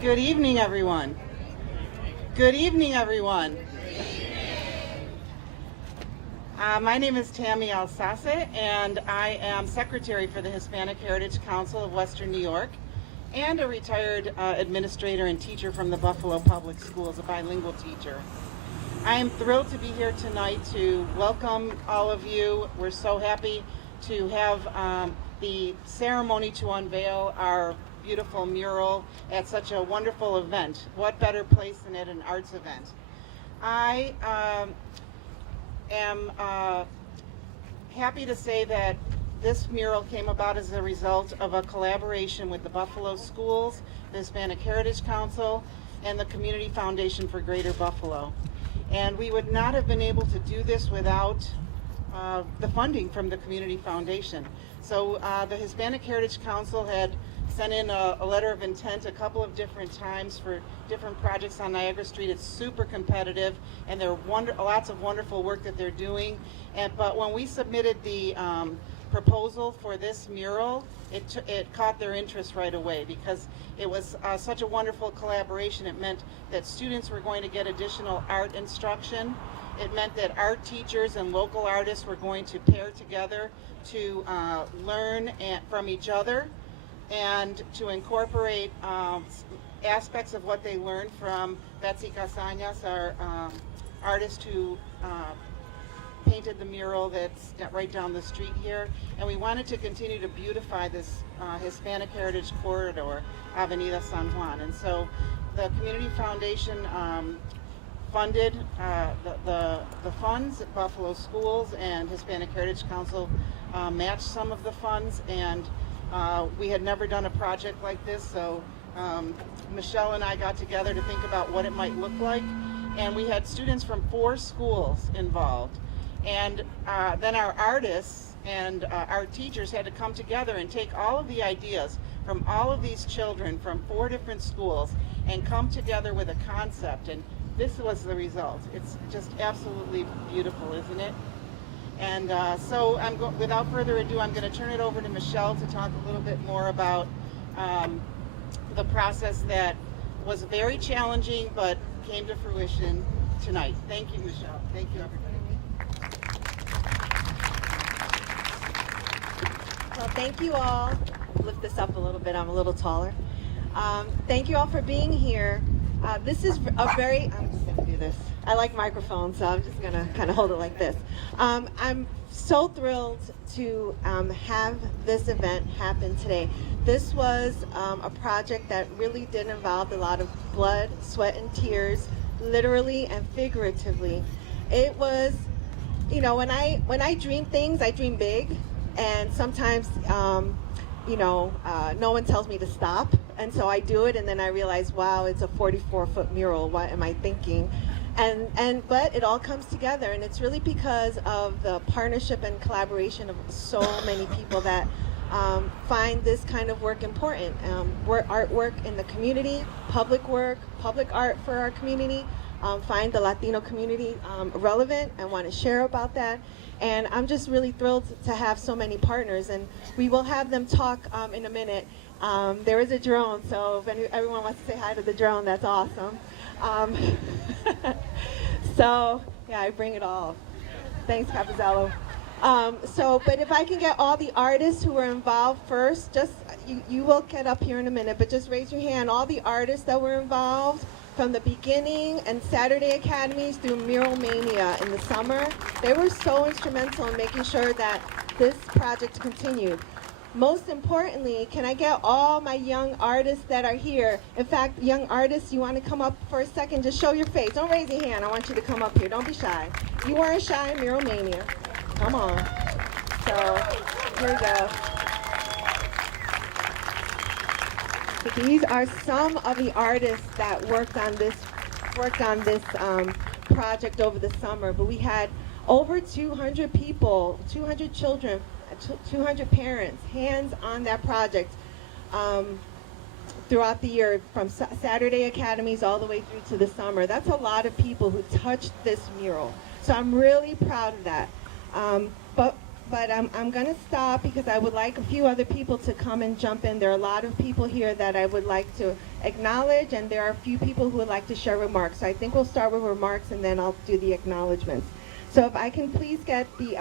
Good evening, everyone. Good evening, everyone. My name is Tammy Alsase, and I am Secretary for the Hispanic Heritage Council of Western New York and a retired administrator and teacher from the Buffalo Public Schools, a bilingual teacher. I am thrilled to be here tonight to welcome all of you. We're so happy to have the ceremony to unveil our beautiful mural at such a wonderful event. What better place than at an arts event? I am happy to say that this mural came about as a result of a collaboration with the Buffalo Schools, the Hispanic Heritage Council, and the Community Foundation for Greater Buffalo. And we would not have been able to do this without the funding from the Community Foundation. So the Hispanic Heritage Council had sent in a letter of intent a couple of different times for different projects on Niagara Street. It's super competitive, and there are lots of wonderful work that they're doing. But when we submitted the proposal for this mural, it caught their interest right away because it was such a wonderful collaboration. It meant that students were going to get additional art instruction. It meant that art teachers and local artists were going to pair together to learn from each other and to incorporate aspects of what they learned from Betsy Casañas, our artist who painted the mural that's right down the street here. And we wanted to continue to beautify this Hispanic Heritage Corridor, Avenida San Juan. And so the Community Foundation funded the funds at Buffalo Schools, and Hispanic Heritage Council matched some of the funds, and we had never done a project like this, so Michelle and I got together to think about what it might look like, and we had students from 4 schools involved. And then our artists and our teachers had to come together and take all of the ideas from all of these children from 4 different schools and come together with a concept, and this was the result. It's just absolutely beautiful, isn't it? And so without further ado, I'm going to turn it over to Michelle to talk a little bit more about the process that was very challenging but came to fruition tonight. Thank you, Michelle. Thank you, everybody. Well, thank you all. Lift this up a little bit. I'm a little taller. Thank you all for being here. This is a very, I'm just going to do this. I like microphones, so I'm just going to kind of hold it like this. I'm so thrilled to have this event happen today. This was a project that really did involve a lot of blood, sweat, and tears, literally and figuratively. It was, you know, when I dream things, I dream big, and sometimes, no one tells me to stop, and so I do it, and then I realize, wow, it's a 44-foot mural. What am I thinking? But it all comes together, and it's really because of the partnership and collaboration of so many people that find this kind of work important. Artwork in the community, public work, public art for our community, find the Latino community relevant and want to share about that. And I'm just really thrilled to have so many partners, and we will have them talk in a minute. There is a drone, so if everyone wants to say hi to the drone, that's awesome. So, yeah, I bring it all. Thanks, Capizzello. But if I can get all the artists who were involved first, just, you will get up here in a minute, but just raise your hand. All the artists that were involved from the beginning and Saturday Academies through Mural Mania in the summer, they were so instrumental in making sure that this project continued. Most importantly, can I get all my young artists that are here? In fact, young artists, you want to come up for a second? Just show your face. Don't raise your hand. I want you to come up here. Don't be shy. You weren't shy in Mural Mania. Come on. So, here we go. So these are some of the artists that worked on this project over the summer. But we had over 200 people, 200 children, 200 parents, hands on that project throughout the year, from Saturday Academies all the way through to the summer. That's a lot of people who touched this mural. So I'm really proud of that. But but I'm going to stop because I would like a few other people to come and jump in. There are a lot of people here that I would like to acknowledge, and there are a few people who would like to share remarks. So I think we'll start with remarks, and then I'll do the acknowledgments. So if I can please get the,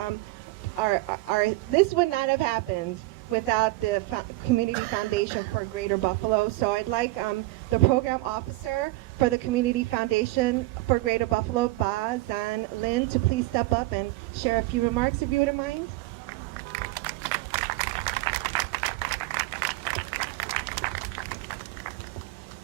this would not have happened without the Community Foundation for Greater Buffalo. So I'd like the program officer for the Community Foundation for Greater Buffalo, Ba Zan Lin, to please step up and share a few remarks, if you wouldn't mind.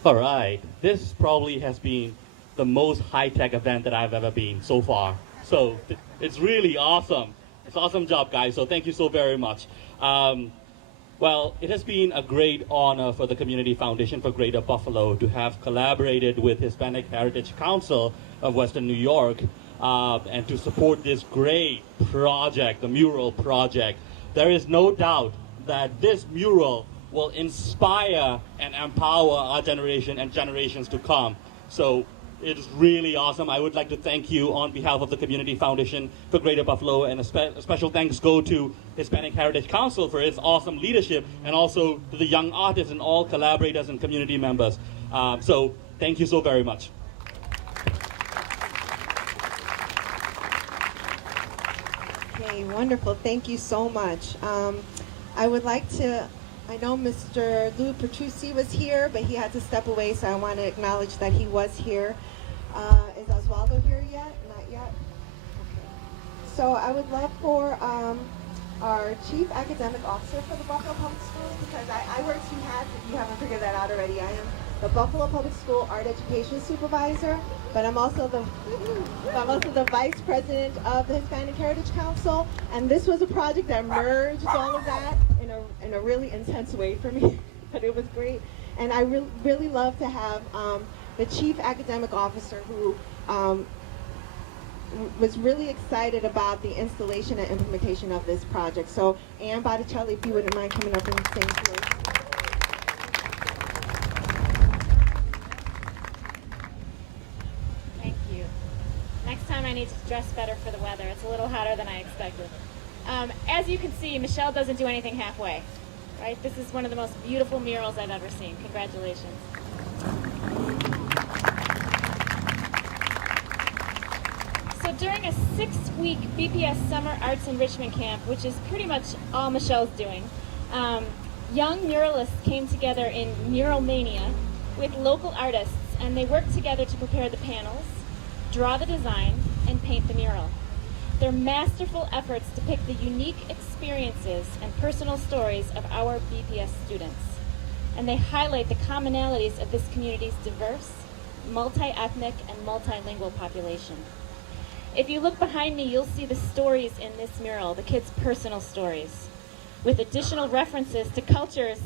All right, this probably has been the most high-tech event that I've ever been so far. So it's really awesome. It's an awesome job, guys. So thank you so very much. Well, it has been a great honor for the Community Foundation for Greater Buffalo to have collaborated with Hispanic Heritage Council of Western New York and to support this great project, the mural project. There is no doubt that this mural will inspire and empower our generation and generations to come. So it is really awesome. I would like to thank you on behalf of the Community Foundation for Greater Buffalo, and a special thanks go to Hispanic Heritage Council for its awesome leadership, and also to the young artists and all collaborators and community members. So thank you so very much. Okay, wonderful. Thank you so much. I would like to, I know Mr. Lou Petrucci was here, but he had to step away, so I want to acknowledge that he was here. Is Osvaldo here yet? Not yet? Okay. So I would love for our Chief Academic Officer for the Buffalo Public Schools, because I wear two hats, if you haven't figured that out already. I am the Buffalo Public School Art Education Supervisor, but I'm also the Vice President of the Hispanic Heritage Council, and this was a project that merged all of that in a really intense way for me, but it was great. And I really love to have the Chief Academic Officer who was really excited about the installation and implementation of this project. So Ann Botticelli, if you wouldn't mind coming up and saying to us. Thank you. Next time I need to dress better for the weather. It's a little hotter than I expected. As you can see, Michelle doesn't do anything halfway, right? This is one of the most beautiful murals I've ever seen. Congratulations. So during a 6-week BPS Summer Arts Enrichment Camp, which is pretty much all Michelle's doing, young muralists came together in Mural Mania with local artists, and they worked together to prepare the panels, draw the design, and paint the mural. Their masterful efforts depict the unique experiences and personal stories of our BPS students, and they highlight the commonalities of this community's diverse, multi-ethnic, and multilingual population. If you look behind me, you'll see the stories in this mural, the kids' personal stories, with additional references to cultures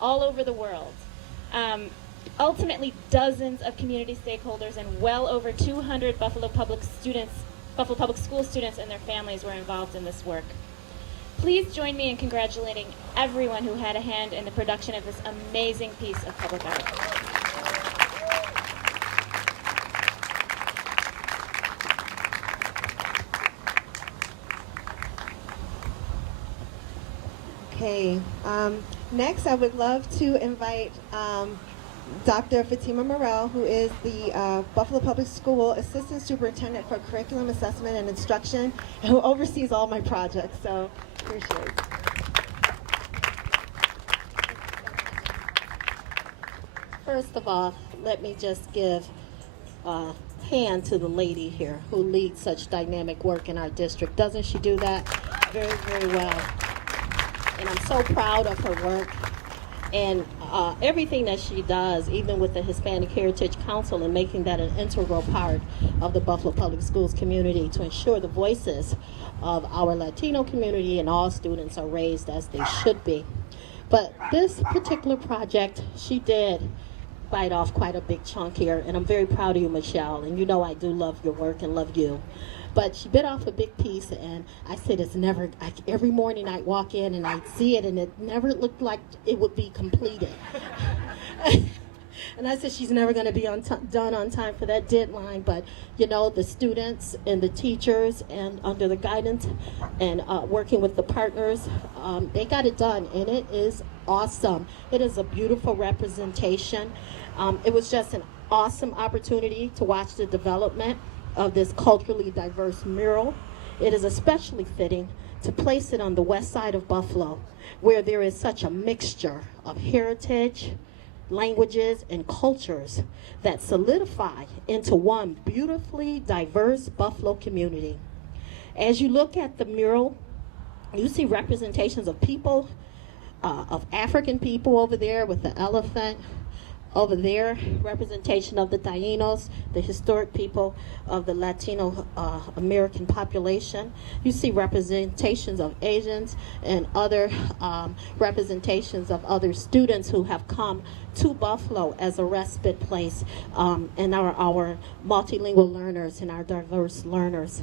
all over the world. Ultimately, dozens of community stakeholders and well over 200 Buffalo Public School students and their families were involved in this work. Please join me in congratulating everyone who had a hand in the production of this amazing piece of public art. Okay, next I would love to invite Dr. Fatima Mural, who is the Buffalo Public School Assistant Superintendent for Curriculum Assessment and Instruction, and who oversees all my projects, so appreciate it. First of all, let me just give a hand to the lady here who leads such dynamic work in our district. Doesn't she do that very, very well? And I'm so proud of her work and everything that she does, even with the Hispanic Heritage Council, and making that an integral part of the Buffalo Public Schools community to ensure the voices of our Latino community and all students are raised as they should be. But this particular project, she did bite off quite a big chunk here, and I'm very proud of you, Michelle, and you know I do love your work and love you. But she bit off a big piece, and I said it's never, every morning I'd walk in and I'd see it, and it never looked like it would be completed. And I said she's never going to be done on time for that deadline. But, you know, the students and the teachers and under the guidance and working with the partners, they got it done. And it is awesome. It is a beautiful representation. It was just an awesome opportunity to watch the development of this culturally diverse mural. It is especially fitting to place it on the west side of Buffalo, where there is such a mixture of heritage, languages, and cultures that solidify into one beautifully diverse Buffalo community. As you look at the mural, you see representations of people, of African people over there with the elephant, over there, representation of the Niños, the historic people of the Latino American population. You see representations of Asians and other representations of other students who have come to Buffalo as a respite place, and our multilingual learners and our diverse learners.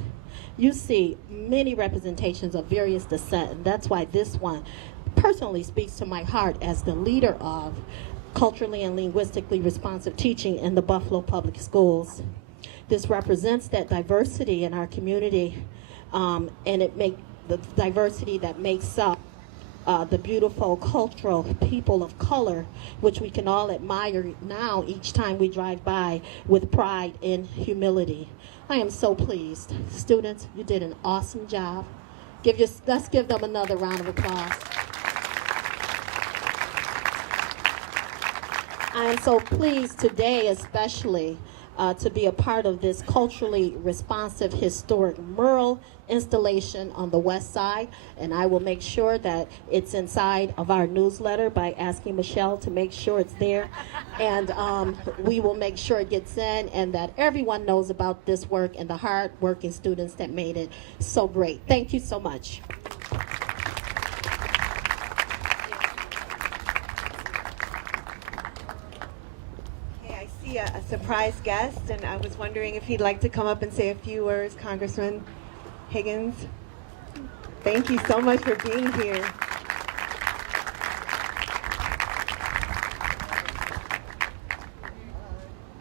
You see many representations of various descent, and that's why this one personally speaks to my heart as the leader of culturally and linguistically responsive teaching in the Buffalo Public Schools. This represents that diversity in our community, and it makes the diversity that makes up the beautiful cultural people of color, which we can all admire now each time we drive by with pride and humility. I am so pleased. Students, you did an awesome job. Let's give them another round of applause. I am so pleased today, especially, to be a part of this culturally responsive historic mural installation on the west side, and I will make sure that it's inside of our newsletter by asking Michelle to make sure it's there, and we will make sure it gets in and that everyone knows about this work and the hard-working students that made it so great. Thank you so much. A surprise guest, and I was wondering if he'd like to come up and say a few words. Congressman Higgins, thank you so much for being here.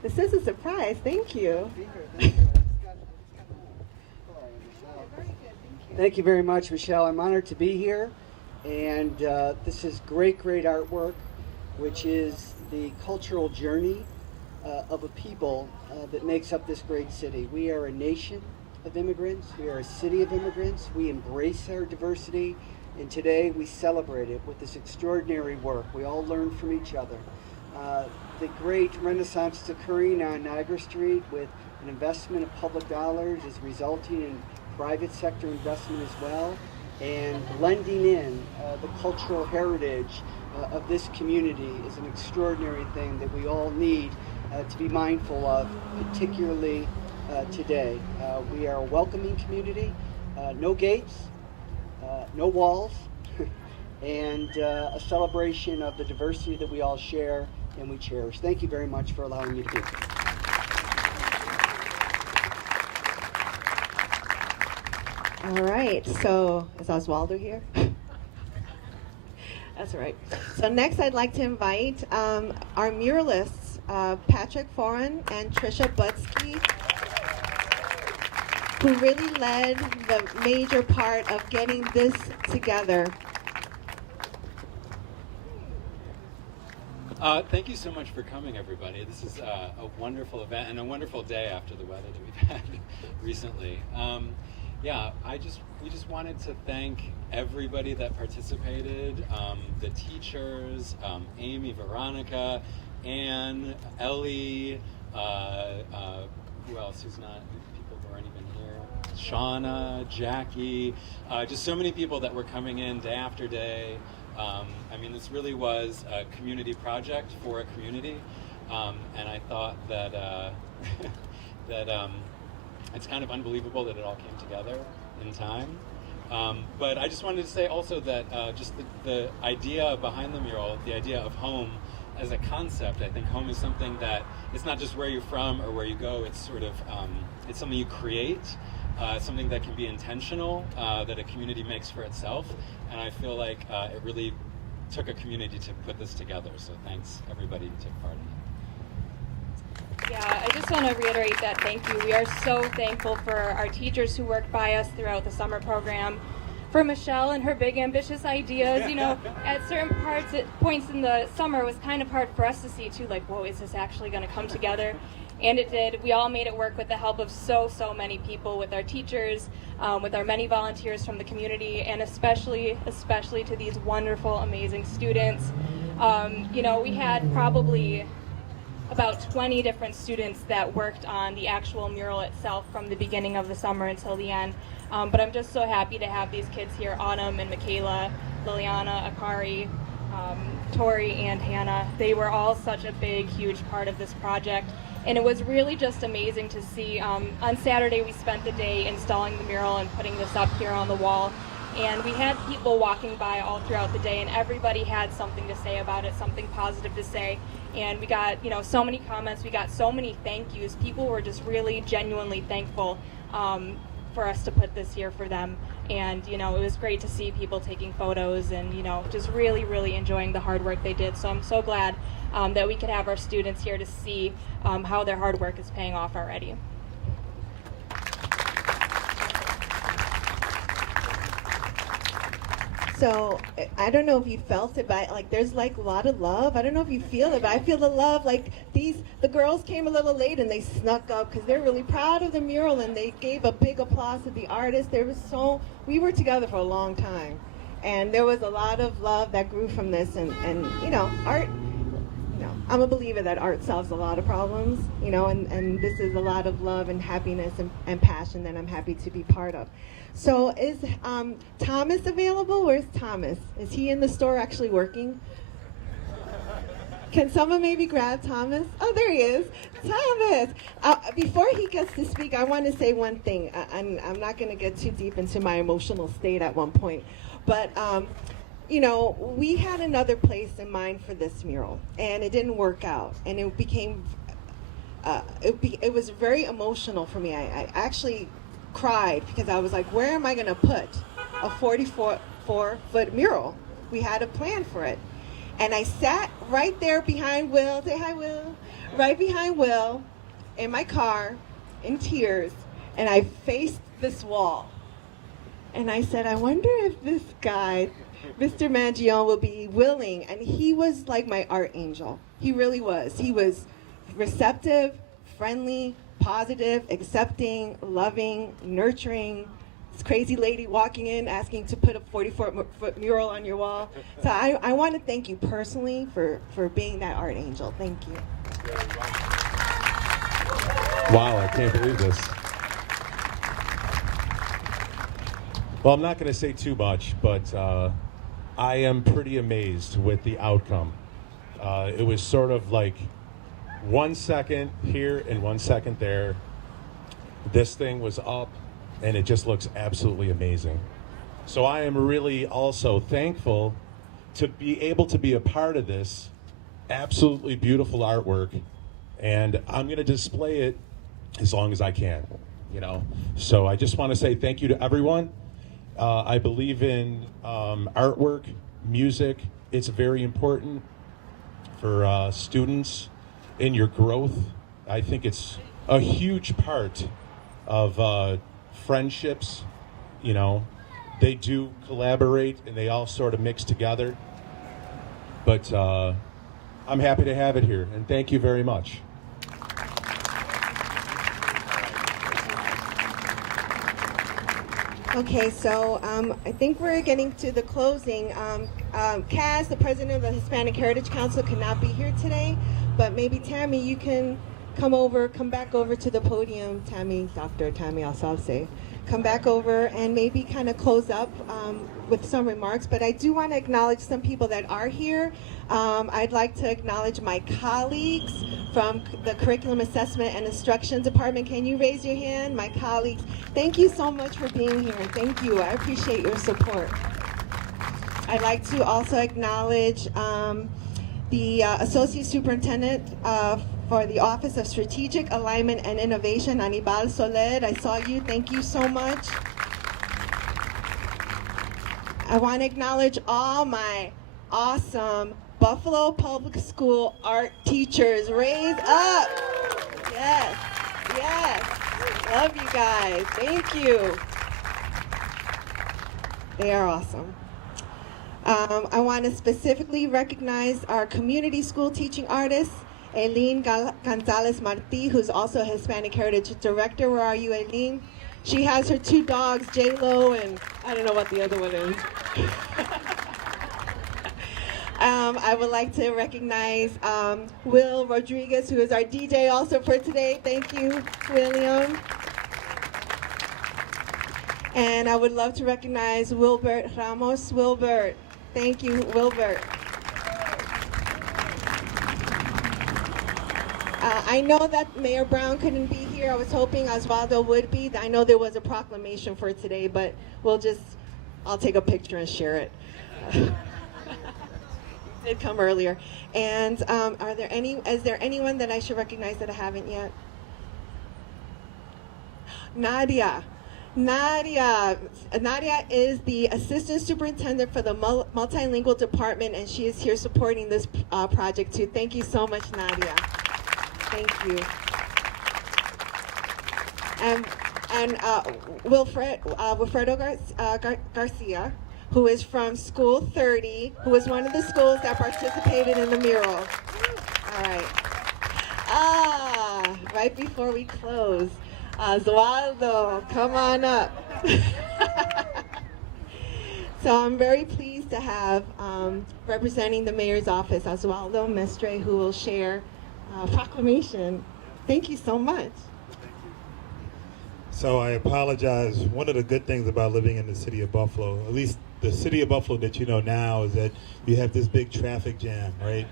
This is a surprise. Thank you. Thank you very much, Michelle. I'm honored to be here, and this is great artwork, which is the cultural journey of a people that makes up this great city. We are a nation of immigrants. We are a city of immigrants. We embrace our diversity, and today we celebrate it with this extraordinary work. We all learn from each other. The great renaissance is occurring on Niagara Street with an investment of public dollars is resulting in private sector investment as well, and blending in the cultural heritage of this community is an extraordinary thing that we all need to be mindful of, particularly today. We are a welcoming community, no gates, no walls, and a celebration of the diversity that we all share and we cherish. Thank you very much for allowing me to be here. All right, so is Oswaldo here? That's all right. So next I'd like to invite our muralists, Patrick Foran and Trisha Butsky, who really led the major part of getting this together. Thank you so much for coming, everybody. This is a wonderful event and a wonderful day after the weather that we've had recently. We just wanted to thank everybody that participated, the teachers, Amy, Veronica, Anne, Ellie, who else who's not, people who aren't even here, Shauna, Jackie, just so many people that were coming in day after day. I mean, this really was a community project for a community, and I thought that it's kind of unbelievable that it all came together in time. But I just wanted to say also that just the idea behind the mural, the idea of home as a concept, I think home is something that it's not just where you're from or where you go, it's sort of, it's something you create, something that can be intentional, that a community makes for itself. And I feel like it really took a community to put this together. So thanks everybody who took part in it. want to reiterate that thank you. We are so thankful for our teachers who worked by us throughout the summer program, for Michelle and her big ambitious ideas. You know, at certain points in the summer, it was kind of hard for us to see too, like, whoa, is this actually going to come together? And it did. We all made it work with the help of so many people, with our teachers, with our many volunteers from the community, and especially to these wonderful, amazing students. You know, we had probably about 20 different students that worked on the actual mural itself from the beginning of the summer until the end. But I'm just so happy to have these kids here, Autumn and Michaela, Liliana, Akari, Tori, and Hannah. They were all such a big, huge part of this project. And it was really just amazing to see. On Saturday, we spent the day installing the mural and putting this up here on the wall. And we had people walking by all throughout the day, and everybody had something to say about it, something positive to say. And we got, you know, so many comments. We got so many thank yous. People were just really genuinely thankful for us to put this here for them. And, you know, it was great to see people taking photos and, you know, just really enjoying the hard work they did. So I'm so glad that we could have our students here to see how their hard work is paying off already. So I don't know if you felt it, but like there's like a lot of love. I don't know if you feel it, but I feel the love. Like the girls came a little late and they snuck up because they're really proud of the mural, and they gave a big applause to the artist. We were together for a long time, and there was a lot of love that grew from this. And you know, art. You know, I'm a believer that art solves a lot of problems. You know, and this is a lot of love and happiness and passion that I'm happy to be part of. So is Thomas available? Where's Thomas? Is he in the store actually working? Can someone maybe grab Thomas? Oh, there he is. Thomas! Before he gets to speak, I want to say one thing. I'm not going to get too deep into my emotional state at one point. But, you know, we had another place in mind for this mural, and it didn't work out. And it became, it was very emotional for me. I actually cried because I was like, where am I going to put a 44-foot mural? We had a plan for it. And I sat right there behind Will, say hi Will, right behind Will in my car in tears, and I faced this wall. And I said, I wonder if this guy, Mr. Mangione, will be willing. And he was like my art angel. He really was. He was receptive, friendly, positive, accepting, loving, nurturing. This crazy lady walking in asking to put a 44-foot mural on your wall. So I want to thank you personally for being that art angel. Thank you. Wow, I can't believe this. Well, I'm not going to say too much, but I am pretty amazed with the outcome. It was sort of like 1 second here and 1 second there. This thing was up, and it just looks absolutely amazing. So I am really also thankful to be able to be a part of this absolutely beautiful artwork, and I'm going to display it as long as I can, you know. So I just want to say thank you to everyone. I believe in artwork, music. It's very important for students in your growth. I think it's a huge part of friendships. You know, they do collaborate and they all sort of mix together. But I'm happy to have it here, and thank you very much. Okay, so I think we're getting to the closing. Kaz, the president of the Hispanic Heritage Council, cannot be here today, but maybe Tammy, you can come back over to the podium. Tammy, Dr. Tammy Alsalce, come back over and maybe kind of close up with some remarks. But I do want to acknowledge some people that are here. I'd like to acknowledge my colleagues from the Curriculum Assessment and Instruction Department. Can you raise your hand? My colleagues, thank you so much for being here. Thank you. I appreciate your support. I'd like to also acknowledge the Associate Superintendent for the Office of Strategic Alignment and Innovation, Anibal Soler. I saw you. Thank you so much. I want to acknowledge all my awesome Buffalo Public School art teachers. Raise up. Yes. Yes. Love you guys. Thank you. They are awesome. I want to specifically recognize our community school teaching artist, Aileen Gonzalez Marti, who's also a Hispanic Heritage Director. Where are you, Aileen? She has her 2 dogs, J-Lo, and I don't know what the other one is. I would like to recognize Will Rodriguez, who is our DJ also for today. Thank you, William. And I would love to recognize Wilbert Ramos. Wilbert, thank you, Wilbert. I know that Mayor Brown couldn't be here. I was hoping Osvaldo would be. I know there was a proclamation for today, but I'll take a picture and share it. Did come earlier. And is there anyone that I should recognize that I haven't yet? Nadia. Nadia is the assistant superintendent for the multilingual department, and she is here supporting this project too. Thank you so much, Nadia. Thank you. And Wilfredo Garcia, who is from School 30, who was one of the schools that participated in the mural. All right. Right before we close, Osvaldo, come on up. So I'm very pleased to have representing the mayor's office, Osvaldo Mestre, who will share a proclamation. Thank you so much. So I apologize. One of the good things about living in the city of Buffalo, at least the city of Buffalo that you know now, is that you have this big traffic jam, right?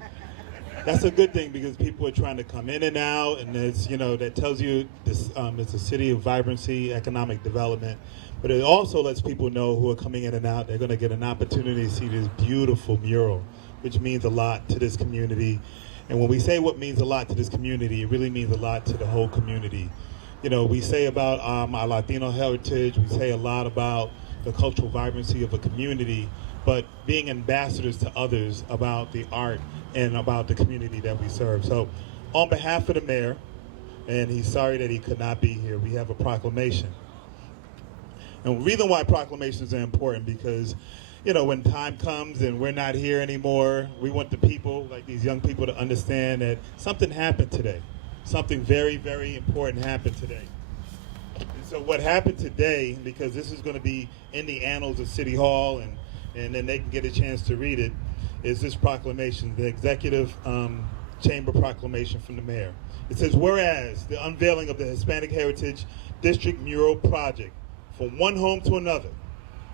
That's a good thing because people are trying to come in and out, and it's, that tells you this it's a city of vibrancy, economic development. But it also lets people know who are coming in and out, they're going to get an opportunity to see this beautiful mural, which means a lot to this community. And when we say what means a lot to this community, it really means a lot to the whole community. We say about our Latino heritage, we say a lot about the cultural vibrancy of a community, but being ambassadors to others about the art and about the community that we serve. So on behalf of the mayor, and he's sorry that he could not be here, we have a proclamation. And the reason why proclamations are important because, when time comes and we're not here anymore, we want the people, like these young people, to understand that something happened today. Something very, very important happened today. And so what happened today, because this is going to be in the annals of City Hall and then they can get a chance to read it, is this proclamation, the executive chamber proclamation from the mayor. It says, whereas the unveiling of the Hispanic Heritage District Mural Project from one home to another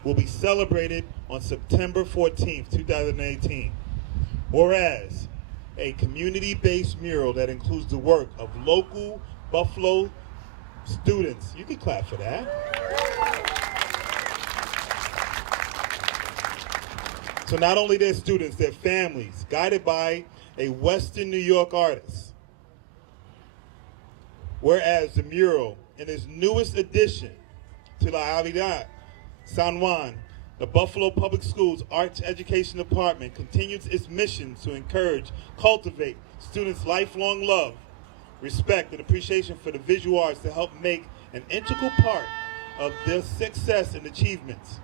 will be celebrated on September 14th, 2018. Whereas a community-based mural that includes the work of local Buffalo students. You can clap for that. So not only their students, their families, guided by a Western New York artist. Whereas the mural, in its newest addition to La Avenida San Juan, the Buffalo Public Schools Arts Education Department continues its mission to encourage, cultivate students' lifelong love, respect, and appreciation for the visual arts to help make an integral part of their success and achievements.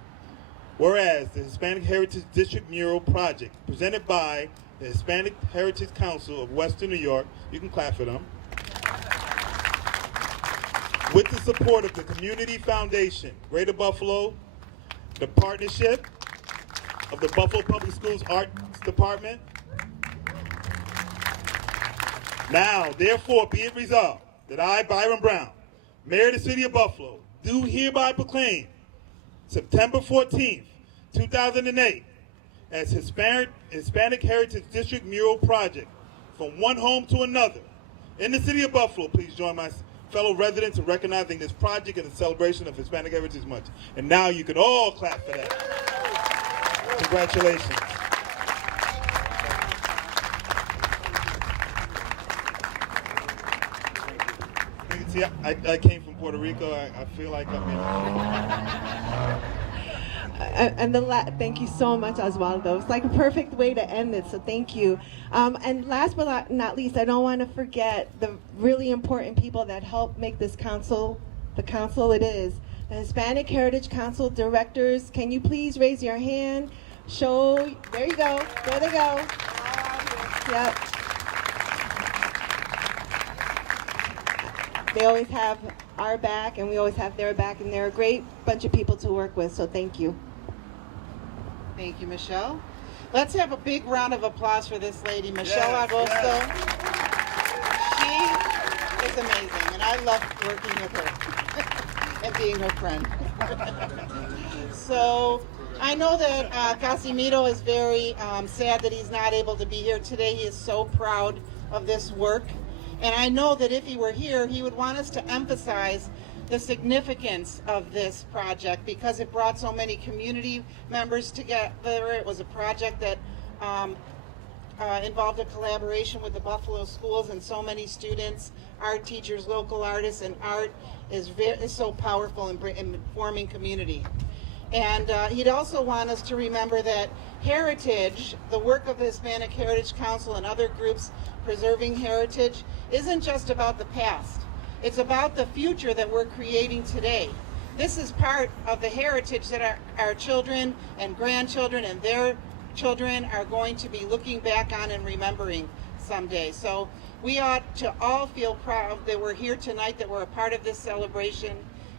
Whereas the Hispanic Heritage District Mural Project, presented by the Hispanic Heritage Council of Western New York, you can clap for them, with the support of the Community Foundation, Greater Buffalo, the partnership of the Buffalo Public Schools Arts Department. Now, therefore, be it resolved that I, Byron Brown, Mayor of the City of Buffalo, do hereby proclaim September 14th, 2008, as Hispanic Heritage District Mural Project from one home to another in the City of Buffalo. Please join my fellow residents in recognizing this project and the celebration of Hispanic Heritage Month. And now you can all clap for that. Congratulations. See, I came from Puerto Rico. I feel like I'm in. Thank you so much, Osvaldo. It's like a perfect way to end it, so thank you. And last but not least, I don't want to forget the really important people that help make this council the council it is. The Hispanic Heritage Council directors, can you please raise your hand? There you go, there they go. Yep. They always have our back, and we always have their back, and they're a great bunch of people to work with, so thank you. Thank you, Michelle. Let's have a big round of applause for this lady, Michelle Agosto. She is amazing, and I love working with her and being her friend. So I know that Casimiro is very sad that he's not able to be here today. He is so proud of this work. And I know that if he were here, he would want us to emphasize the significance of this project because it brought so many community members together. It was a project that involved a collaboration with the Buffalo schools and so many students, art teachers, local artists, and art is so powerful in forming community. And he'd also want us to remember that heritage, the work of the Hispanic Heritage Council and other groups preserving heritage, isn't just about the past. It's about the future that we're creating today. This is part of the heritage that our children and grandchildren and their children are going to be looking back on and remembering someday. So we ought to all feel proud that we're here tonight, that we're a part of this celebration.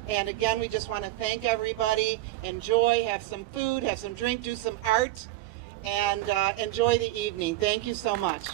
And again, we just want to thank everybody. Enjoy, have some food, have some drink, do some art, and enjoy the evening. Thank you so much.